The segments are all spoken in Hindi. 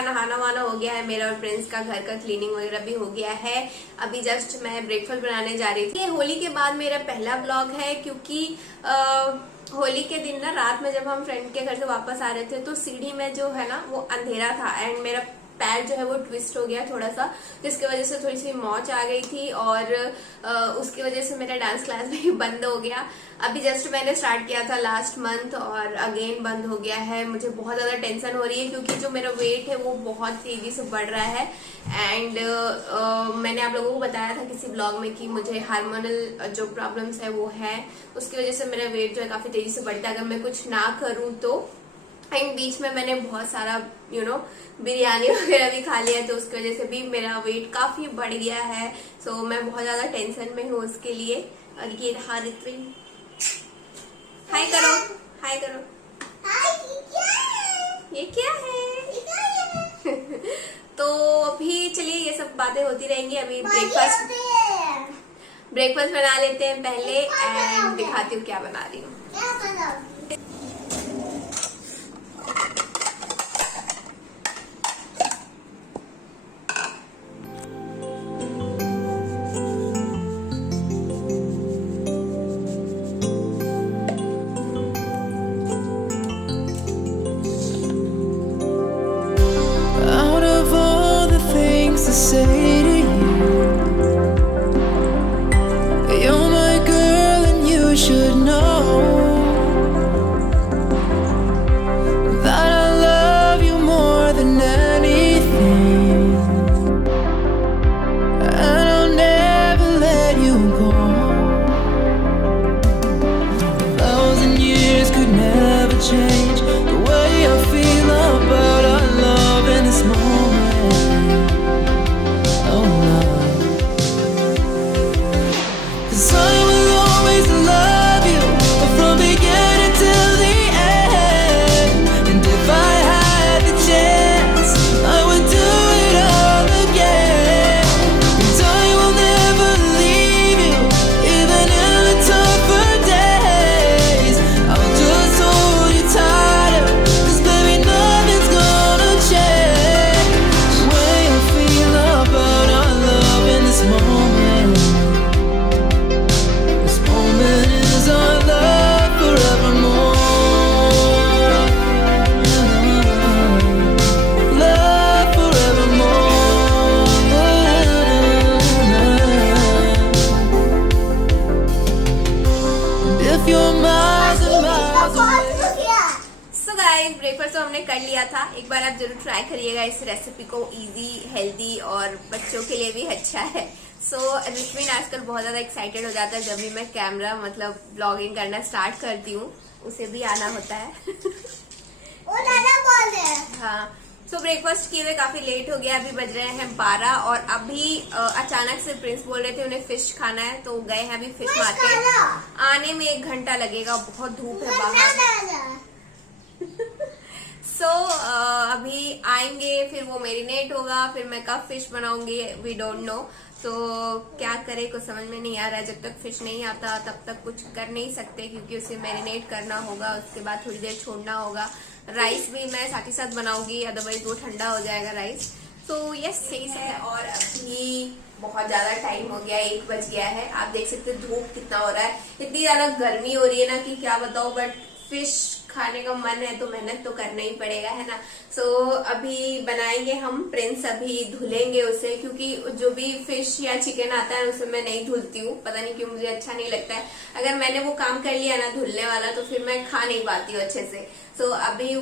का नहाना वाना हो गया है, मेरा और प्रिंस का घर का क्लीनिंग वगैरह भी हो गया है। अभी जस्ट मैं ब्रेकफास्ट बनाने जा रही थी। ये होली के बाद मेरा पहला व्लॉग है, क्योंकि होली के दिन ना रात में जब हम फ्रेंड के घर से वापस आ रहे थे तो सीढ़ी में जो है ना वो अंधेरा था एंड मेरा पैर जो है वो ट्विस्ट हो गया थोड़ा सा, जिसकी वजह से थोड़ी सी मौच आ गई थी और उसकी वजह से मेरा डांस क्लास भी बंद हो गया। अभी जस्ट मैंने स्टार्ट किया था लास्ट मंथ और अगेन बंद हो गया है। मुझे बहुत ज्यादा टेंशन हो रही है क्योंकि जो मेरा वेट है वो बहुत तेजी से बढ़ रहा है एंड मैंने आप लोगों को बताया था किसी ब्लॉग में कि मुझे हार्मोनल जो प्रॉब्लम्स है वो है, उसकी वजह से मेरा वेट जो है काफी तेजी से बढ़ता है अगर मैं कुछ ना करूं तो। एंड बीच में मैंने बहुत सारा बिरयानी वगैरह भी खा लिया तो उसकी वजह से भी मेरा वेट काफी बढ़ गया है। सो मैं बहुत ज्यादा टेंशन में हूँ उसके लिए। और ये रहा ऋत्विन, हाय करो, हाय करो। ये क्या है? तो अभी चलिए ये सब बातें होती रहेंगी। अभी ब्रेकफास्ट बना लेते हैं पहले एंड दिखाती हूँ क्या बना रही हूँ। To say to you, you're my girl and you should know that I love you more than anything, and I'll never let you go. 1,000 years could never change the way I feel about our love in this moment. Breakfast तो हमने कर लिया था। एक बार आप जरूर ट्राई करिएगा इस रेसिपी को, इजी, हेल्दी और बच्चों के लिए भी अच्छा है। ऋत्विन आजकल बहुत ज्यादा एक्साइटेड हो जाता है जब भी मैं कैमरा ब्लॉगिंग करना स्टार्ट करती हूँ, उसे भी आना होता है। हाँ, ब्रेकफास्ट किए हुए काफी लेट हो गया, अभी बज रहे हैं 12 और अभी अचानक से प्रिंस बोल रहे थे उन्हें फिश खाना है तो गए हैं अभी फिश मार्केट। आने में 1 घंटा लगेगा, बहुत धूप है बाहर। अभी आएंगे, फिर वो मैरिनेट होगा, फिर मैं कब फिश बनाऊंगी वी डोंट नो। क्या करे कुछ समझ में नहीं आ रहा है। जब तक फिश नहीं आता तब तक कुछ कर नहीं सकते क्योंकि उसे मैरिनेट करना होगा, उसके बाद थोड़ी देर छोड़ना होगा। राइस भी मैं साथ ही साथ बनाऊंगी, अदरवाइज वो ठंडा हो जाएगा राइस। यस सही है। और अभी बहुत ज्यादा टाइम हो गया, 1 बज गया है। आप देख सकते हैं धूप कितना हो रहा है, इतनी ज्यादा गर्मी हो रही है ना कि क्या बताओ, बट फिश खाने का मन है तो मेहनत तो करना ही पड़ेगा, है ना। अभी बनाएंगे हम। प्रिंस अभी धुलेंगे उसे, क्योंकि जो भी फिश या चिकन आता है उसे मैं नहीं धुलती हूँ, पता नहीं क्यों, मुझे अच्छा नहीं लगता है। अगर मैंने वो काम कर लिया ना धुलने वाला तो फिर मैं खा नहीं पाती हूँ अच्छे से। अभी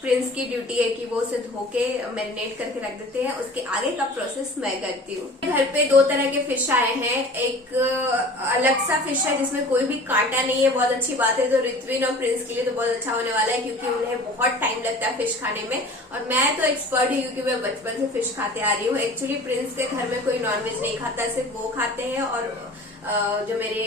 प्रिंस की ड्यूटी है कि वो उसे धो के मैरिनेट करके रख देते हैं, उसके आगे का प्रोसेस मैं करती हूँ। घर पे 2 तरह के फिश आए हैं, एक अलग सा फिश है जिसमें कोई भी कांटा नहीं है, बहुत अच्छी बात है। तो ऋत्विन और प्रिंस के लिए तो बहुत अच्छा होने वाला है क्योंकि उन्हें बहुत टाइम लगता है फिश खाने में, और मैं तो एक्सपर्ट हूँ क्योंकि मैं बचपन से फिश खाते आ रही हूँ। एक्चुअली प्रिंस के घर में कोई नॉनवेज नहीं खाता, सिर्फ वो खाते हैं और जो मेरे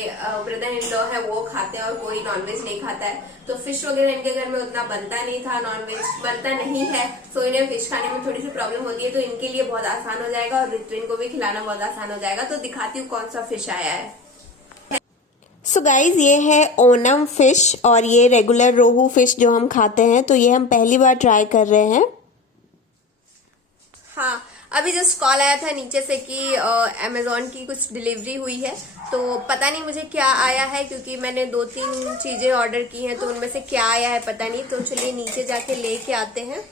ब्रदर इन लॉ है वो खाते हैं और कोई नॉनवेज नहीं खाता है। तो फिश वगैरह इनके घर में उतना बनता नहीं था, नॉनवेज बनता नहीं है, सो इन्हें फिश खाने में थोड़ी सी प्रॉब्लम होती है। तो इनके लिए बहुत आसान हो जाएगा और ऋत्विन को भी खिलाना बहुत आसान हो जाएगा। तो दिखाती हूँ कौन सा फिश आया है। गाइज ये है ओनम फिश और ये रेगुलर रोहू फिश जो हम खाते हैं, तो ये हम पहली बार ट्राई कर रहे हैं। अभी जस्ट कॉल आया था नीचे से कि अमेजोन की कुछ डिलीवरी हुई है, तो पता नहीं मुझे क्या आया है, क्योंकि मैंने 2-3 चीजें ऑर्डर की हैं, तो उनमें से क्या आया है पता नहीं। तो चलिए नीचे जाके लेके आते हैं।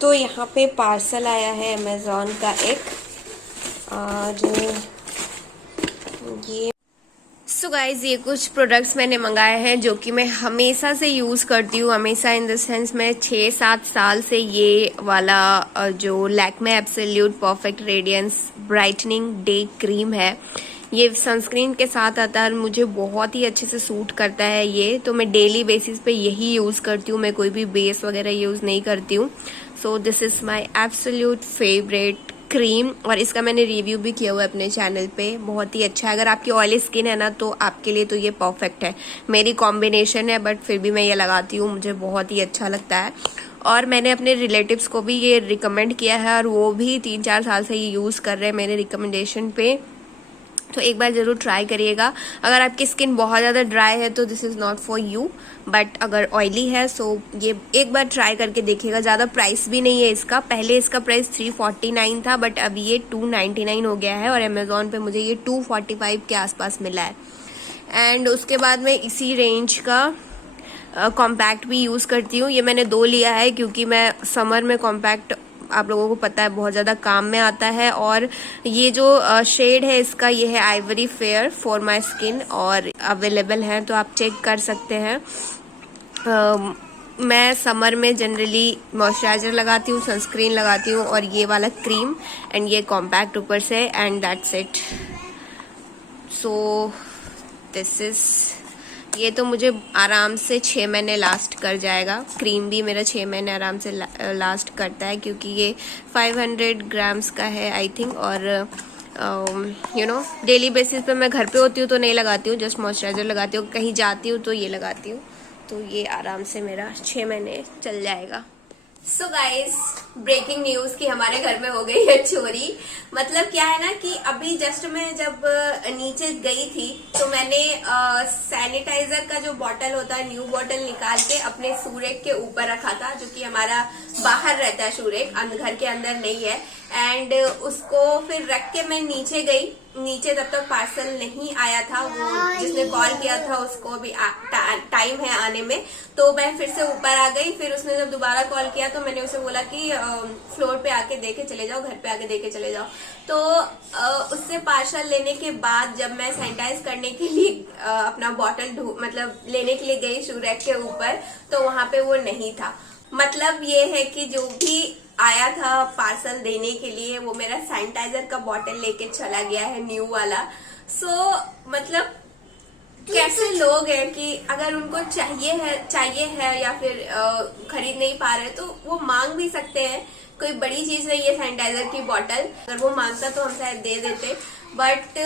तो यहाँ पे पार्सल आया है अमेजोन का एक, और ये सो गाइज ये कुछ प्रोडक्ट्स मैंने मंगाए हैं जो कि मैं हमेशा से यूज़ करती हूँ। हमेशा इन द सेंस मैं 6-7 साल से ये वाला जो Lakme absolute perfect radiance brightening day cream है, ये सनस्क्रीन के साथ आता है और मुझे बहुत ही अच्छे से सूट करता है ये। तो मैं डेली बेसिस पे यही यूज़ करती हूँ, मैं कोई भी बेस वगैरह यूज़ नहीं करती हूँ। So this is my absolute favourite cream, और इसका मैंने रिव्यू भी किया हुआ है अपने चैनल पे। बहुत ही अच्छा है, अगर आपकी ऑयली स्किन है ना तो आपके लिए तो ये परफेक्ट है। मेरी कॉम्बिनेशन है बट फिर भी मैं ये लगाती हूँ, मुझे बहुत ही अच्छा लगता है। और मैंने अपने रिलेटिव्स को भी ये रिकमेंड किया है और वो भी 3-4 साल से ये यूज़ कर रहे हैं मेरे रिकमेंडेशन पे। तो एक बार ज़रूर ट्राई करिएगा। अगर आपकी स्किन बहुत ज़्यादा ड्राई है तो this is not for you, but अगर ऑयली है सो ये एक बार ट्राई करके देखिएगा। ज़्यादा प्राइस भी नहीं है इसका, पहले इसका प्राइस 349 था बट अभी ये 299 हो गया है, और अमेजोन पे मुझे ये 245 के आसपास मिला है। एंड उसके बाद मैं इसी रेंज का कॉम्पैक्ट भी यूज़ करती हूँ। ये मैंने 2 लिया है क्योंकि मैं समर में कॉम्पैक्ट, आप लोगों को पता है, बहुत ज़्यादा काम में आता है। और ये जो शेड है इसका, ये है Ivory fair for my skin, और अवेलेबल है तो आप चेक कर सकते हैं। मैं समर में जनरली मॉइस्चराइजर लगाती हूँ, सनस्क्रीन लगाती हूँ, और ये वाला क्रीम एंड ये कॉम्पैक्ट ऊपर से, and that's it. So this is, ये तो मुझे आराम से 6 महीने लास्ट कर जाएगा। क्रीम भी मेरा 6 महीने आराम से लास्ट करता है, क्योंकि ये 500 ग्राम्स का है आई थिंक। और यू नो डेली बेसिस पे मैं घर पे होती हूँ तो नहीं लगाती हूँ, जस्ट मॉइस्चराइजर लगाती हूँ। कहीं जाती हूँ तो ये लगाती हूँ, तो ये आराम से मेरा 6 महीने चल जाएगा। सो गाइस, ब्रेकिंग न्यूज कि हमारे घर में हो गई है चोरी। मतलब क्या है ना कि अभी जस्ट मैं जब नीचे गई थी तो मैंने सैनिटाइजर का जो बॉटल होता है, न्यू बॉटल निकाल के अपने सूरेक के ऊपर रखा था, जो कि हमारा बाहर रहता है सूरेक, घर के अंदर नहीं है। एंड उसको फिर रख के मैं नीचे गई। नीचे तब तक पार्सल नहीं आया था, वो जिसने कॉल किया था उसको भी टाइम है आने में, तो मैं फिर से ऊपर आ गई। फिर उसने जब दोबारा कॉल किया तो मैंने उसे बोला कि फ्लोर पे आके देके चले जाओ, घर पे आके देके चले जाओ। तो उससे पार्सल लेने के बाद जब मैं सैनिटाइज करने के लिए अपना बॉटल मतलब लेने के लिए गई शूरैक के ऊपर, तो वहां पे वो नहीं था। मतलब ये है कि जो भी आया था पार्सल देने के लिए वो मेरा सैनिटाइजर का बॉटल लेके चला गया है, न्यू वाला। सो मतलब कैसे लोग हैं कि अगर उनको चाहिए है या फिर खरीद नहीं पा रहे तो वो मांग भी सकते हैं। कोई बड़ी चीज नहीं है सैनिटाइजर की बॉटल, अगर वो मांगता तो हम शायद दे देते, बट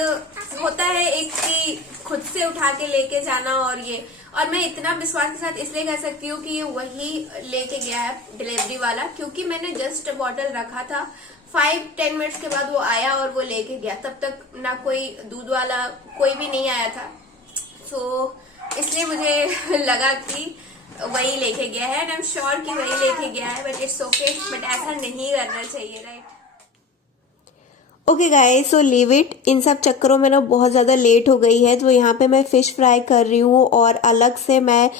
होता है एक कि खुद से उठा के लेके जाना। और मैं इतना विश्वास के साथ इसलिए कह सकती हूँ कि ये वही लेके गया है डिलीवरी वाला, क्योंकि मैंने जस्ट बॉटल रखा था, 5-10 मिनट्स के बाद वो आया और वो लेके गया। तब तक ना कोई दूध वाला कोई भी नहीं आया था, तो इसलिए मुझे लगा कि वही लेके गया है, एंड आई एम श्योर कि वही लेके गया है, बट इट्स ओके। बट ऐसा नहीं करना चाहिए, right? Okay guys, so leave it. इन सब चक्करों में ना बहुत ज़्यादा लेट हो गई है, तो यहाँ पे मैं फ़िश फ्राई कर रही हूँ और अलग से मैं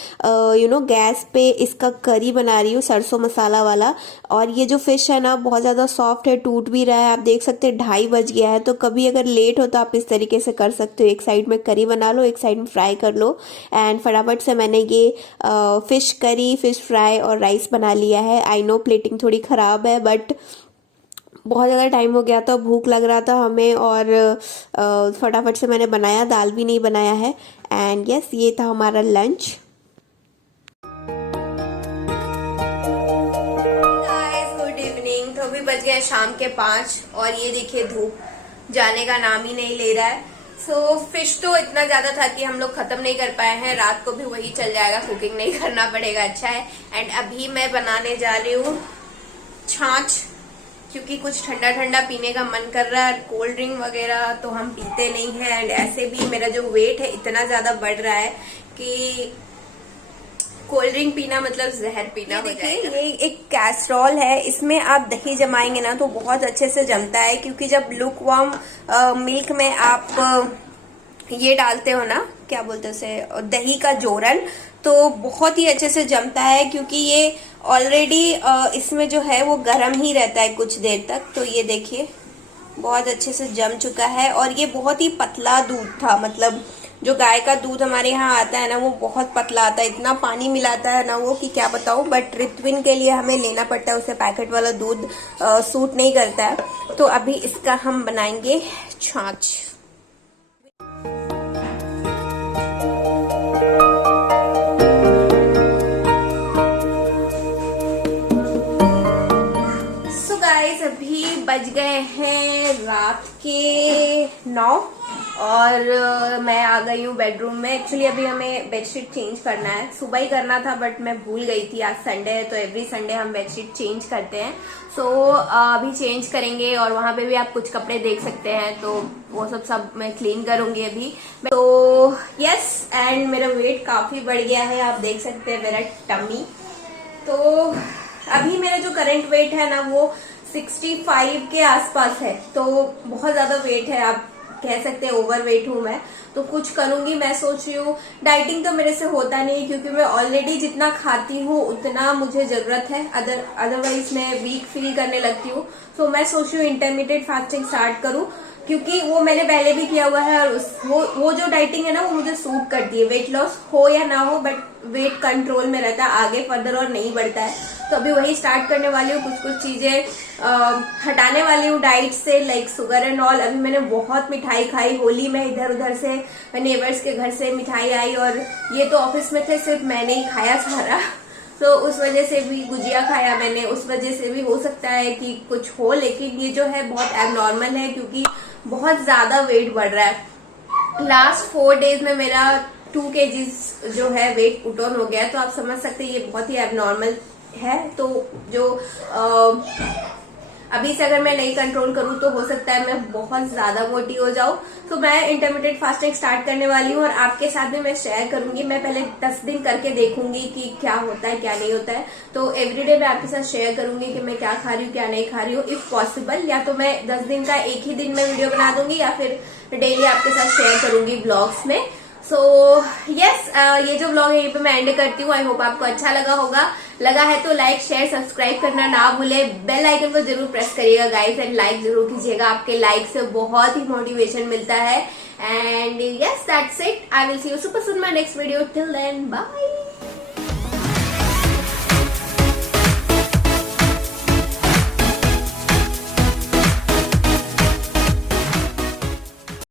गैस पे इसका करी बना रही हूँ, सरसों मसाला वाला। और ये जो फ़िश है ना बहुत ज़्यादा सॉफ्ट है, टूट भी रहा है। आप देख सकते हैं 2:30 बज गया है, तो कभी अगर लेट हो तो आप इस तरीके से कर सकते हो, एक साइड में करी बना लो, एक साइड में फ्राई कर लो। एंड फटाफट से मैंने ये फ़िश करी, फ़िश फ्राई और राइस बना लिया है। आई नो प्लेटिंग थोड़ी ख़राब है, बट बहुत ज़्यादा टाइम हो गया था, भूख लग रहा था हमें, और फटाफट से मैंने बनाया, दाल भी नहीं बनाया है। एंड यस, ये था हमारा लंच। Good evening. तो अभी बज गए शाम के 5 और ये देखिए धूप जाने का नाम ही नहीं ले रहा है। सो फिश तो इतना ज्यादा था कि हम लोग खत्म नहीं कर पाए हैं, रात को भी वही चल जाएगा, कुकिंग नहीं करना पड़ेगा, अच्छा है। एंड अभी मैं बनाने जा रही हूँ छाछ, क्योंकि कुछ ठंडा ठंडा पीने का मन कर रहा है। कोल्ड ड्रिंक वगैरह तो हम पीते नहीं है, एंड ऐसे भी मेरा जो वेट है इतना ज्यादा बढ़ रहा है कि कोल्ड ड्रिंक पीना मतलब जहर पीना हो जाएगा। ये एक कैसरोल है, इसमें आप दही जमाएंगे ना तो बहुत अच्छे से जमता है, क्योंकि जब लुक वार्म मिल्क में आप ये डालते हो ना, क्या बोलते हैं उसे, दही का जोरन, तो बहुत ही अच्छे से जमता है, क्योंकि ये ऑलरेडी इसमें जो है वो गर्म ही रहता है कुछ देर तक। तो ये देखिए बहुत अच्छे से जम चुका है, और ये बहुत ही पतला दूध था, मतलब जो गाय का दूध हमारे यहाँ आता है ना वो बहुत पतला आता है, इतना पानी मिलाता है ना वो कि क्या बताऊं। बट रित्विन के लिए हमें लेना पड़ता है, उसे पैकेट वाला दूध सूट नहीं करता है। तो अभी इसका हम बनाएंगे छाछ। अभी बज गए हैं रात के 9 और मैं आ गई हूँ बेडरूम में। एक्चुअली अभी हमें बेडशीट चेंज करना है, सुबह ही करना था बट मैं भूल गई थी। आज संडे है तो एवरी संडे हम बेडशीट चेंज करते हैं। सो अभी चेंज करेंगे और वहां पे भी आप कुछ कपड़े देख सकते हैं, तो वो सब मैं क्लीन करूंगी अभी। तो यस, एंड मेरा वेट काफी बढ़ गया है, आप देख सकते हैं मेरा टमी। तो अभी मेरा जो करंट वेट है ना वो 65 के आसपास है, तो बहुत ज्यादा वेट है, आप कह सकते हैं ओवर वेट हूं मैं। तो कुछ करूंगी, मैं सोच रही हूँ। डाइटिंग तो मेरे से होता नहीं, क्योंकि मैं ऑलरेडी जितना खाती हूँ उतना मुझे जरूरत है, अदरवाइज मैं वीक फील करने लगती हूँ। तो मैं सोच रही हूँ इंटरमीडिएट फास्टिंग स्टार्ट करूँ, क्योंकि वो मैंने पहले भी किया हुआ है और वो जो डाइटिंग है ना वो मुझे सूट करती है। वेट लॉस हो या ना हो, बट वेट कंट्रोल में रहता है, आगे फर्दर और नहीं बढ़ता है। तो अभी वही स्टार्ट करने वाली हूँ, कुछ चीजें हटाने वाली हूँ डाइट से, लाइक शुगर एंड ऑल। अभी मैंने बहुत मिठाई खाई होली में, इधर उधर से नेबर्स के घर से मिठाई आई, और ये तो ऑफिस में थे, सिर्फ मैंने ही खाया सारा। तो उस वजह से भी गुजिया खाया मैंने, उस वजह से भी हो सकता है कि कुछ हो, लेकिन ये जो है बहुत एबनॉर्मल है, क्योंकि बहुत ज्यादा वेट बढ़ रहा है। लास्ट 4 डेज में मेरा 2 kgs जो है वेट पुट ऑन हो गया, तो आप समझ सकते हैं ये बहुत ही एबनॉर्मल है। तो जो अभी से अगर मैं नहीं कंट्रोल करूँ तो हो सकता है मैं बहुत ज्यादा मोटी हो जाऊं। तो मैं इंटरमीडिएट फास्टिंग स्टार्ट करने वाली हूँ और आपके साथ भी मैं शेयर करूंगी। मैं पहले 10 दिन करके देखूंगी कि क्या होता है क्या नहीं होता है। तो एवरीडे मैं आपके साथ शेयर करूंगी कि मैं क्या खा रही हूँ क्या नहीं खा रही हूँ। इफ पॉसिबल या तो मैं 10 दिन का एक ही दिन में वीडियो बना दूंगी, या फिर डेली आपके साथ शेयर करूंगी ब्लॉग्स में। सो यस, ये जो व्लॉग है यहीं पे मैं एंड करती हूँ। आई होप आपको अच्छा लगा है तो लाइक शेयर सब्सक्राइब करना ना भूले, बेल आइकन को जरूर प्रेस करिएगा गाइस, एंड लाइक जरूर कीजिएगा। आपके लाइक से बहुत ही मोटिवेशन मिलता है। And yes, that's it. I will see you super soon my next video. Till then bye.